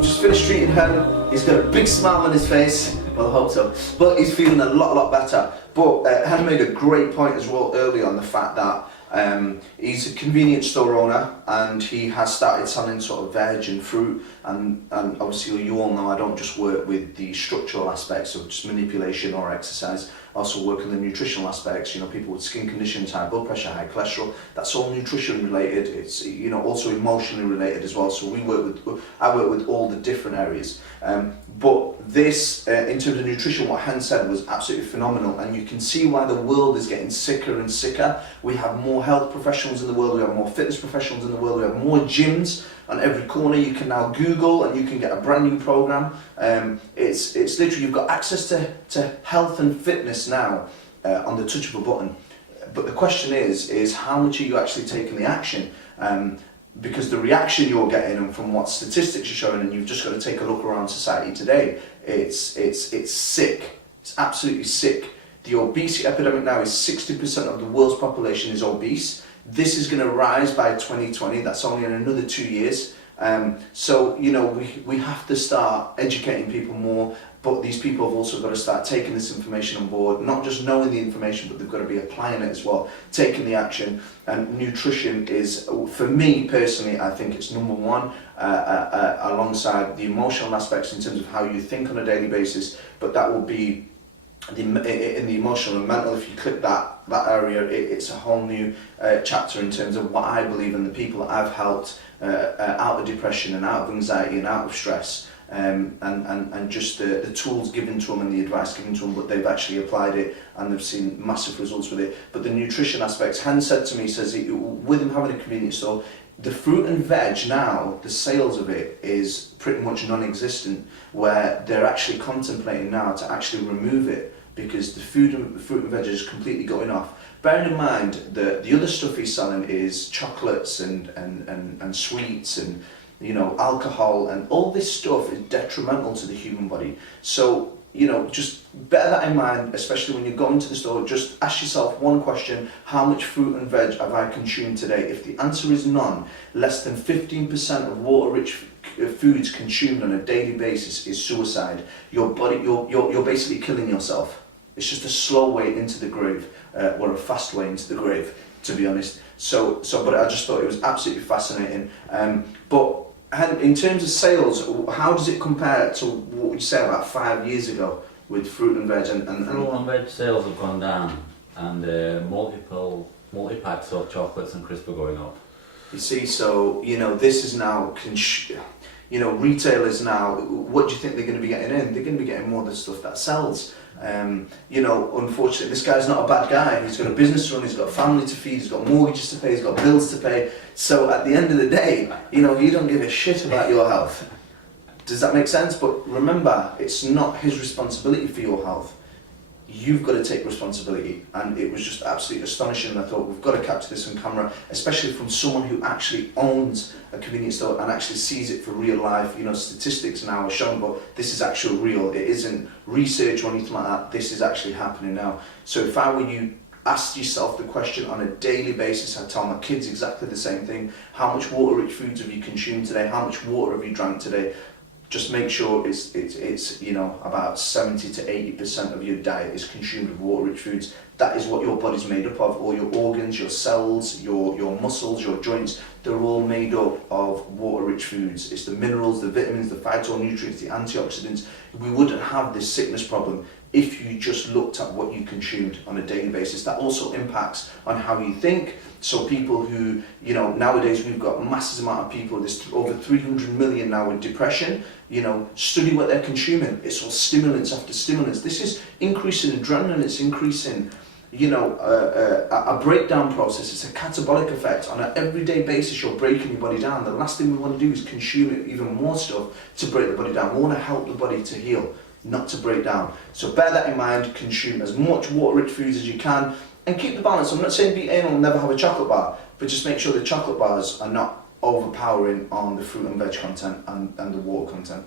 we've just finished treating him. He's got a big smile on his face. Well, I hope so. But he's feeling a lot better. But Hannah made a great point as well earlier on the fact that he's a convenience store owner and he has started selling sort of veg and fruit, and obviously you all know I don't just work with the structural aspects of just manipulation or exercise. I also work on the nutritional aspects, you know, people with skin conditions, high blood pressure, high cholesterol, that's all nutrition related. It's, you know, also emotionally related as well. So I work with all the different areas. But this, in terms of nutrition, what Han said was absolutely phenomenal, and you can see why the world is getting sicker and sicker. We have more health professionals in the world, we have more fitness professionals in the world, we have more gyms on every corner. You can now Google and you can get a brand new program. It's literally, you've got access to health and fitness now on the touch of a button. But the question is how much are you actually taking the action? Because the reaction you're getting, and from what statistics are showing, and you've just got to take a look around society today, it's sick. It's absolutely sick. The obesity epidemic now is 60% of the world's population is obese. This is going to rise by 2020. That's only in another 2 years. So, you know, we have to start educating people more, but these people have also got to start taking this information on board, not just knowing the information, but they've got to be applying it as well, taking the action. And nutrition is, for me personally, I think it's number one, alongside the emotional aspects in terms of how you think on a daily basis, but that will be in the emotional and mental. If you click that area, it's a whole new chapter in terms of what I believe and the people that I've helped out of depression and out of anxiety and out of stress, and just the tools given to them and the advice given to them, but they've actually applied it and they've seen massive results with it. But the nutrition aspects, Han said to me, says with him having a convenience store, the fruit and veg now, the sales of it is pretty much non-existent, where they're actually contemplating now to actually remove it because the fruit and veg is completely going off. Bearing in mind that the other stuff he's selling is chocolates and sweets and, you know, alcohol, and all this stuff is detrimental to the human body. So, you know, just bear that in mind, especially when you go into the store. Just ask yourself one question: how much fruit and veg have I consumed today? If the answer is none, less than 15% of water-rich foods consumed on a daily basis is suicide. Your body, you're basically killing yourself. It's just a slow way into the grave, or a fast way into the grave, to be honest. But I just thought it was absolutely fascinating. But in terms of sales, how does it compare to what you say about 5 years ago with fruit and veg? And fruit and veg sales have gone down, and multi-packs of chocolates and crisps are going up. You see, so, you know, this is now, you know, retailers now, what do you think they're going to be getting in? They're going to be getting more of the stuff that sells. You know, unfortunately, this guy's not a bad guy. He's got a business to run, he's got a family to feed, he's got mortgages to pay, he's got bills to pay. So at the end of the day, you know, you don't give a shit about your health. Does that make sense? But remember, it's not his responsibility for your health. You've got to take responsibility. And it was just absolutely astonishing. I thought, we've got to capture this on camera, especially from someone who actually owns a convenience store and actually sees it for real life. You know, statistics now are showing, but this is actual real. It isn't research or anything like that. This is actually happening now. So if I were you, ask yourself the question on a daily basis. I tell my kids exactly the same thing. How much water-rich foods have you consumed today? How much water have you drank today? Just make sure it's you know, about 70 to 80% of your diet is consumed with water-rich foods. That is what your body's made up of. All your organs, your cells, your muscles, your joints, they're all made up of water-rich foods. It's the minerals, the vitamins, the phytonutrients, the antioxidants. We wouldn't have this sickness problem if you just looked at what you consumed on a daily basis. That also impacts on how you think. So people who, you know, nowadays we've got massive amount of people, there's over 300 million now with depression. You know, study what they're consuming. It's all stimulants after stimulants. This is increasing adrenaline, it's increasing, you know, a breakdown process. It's a catabolic effect. On an everyday basis, you're breaking your body down. The last thing we want to do is consume even more stuff to break the body down. We want to help the body to heal, not to break down. So bear that in mind. Consume as much water-rich foods as you can and keep the balance. I'm not saying be anal and never have a chocolate bar, but just make sure the chocolate bars are not overpowering on the fruit and veg content and the water content.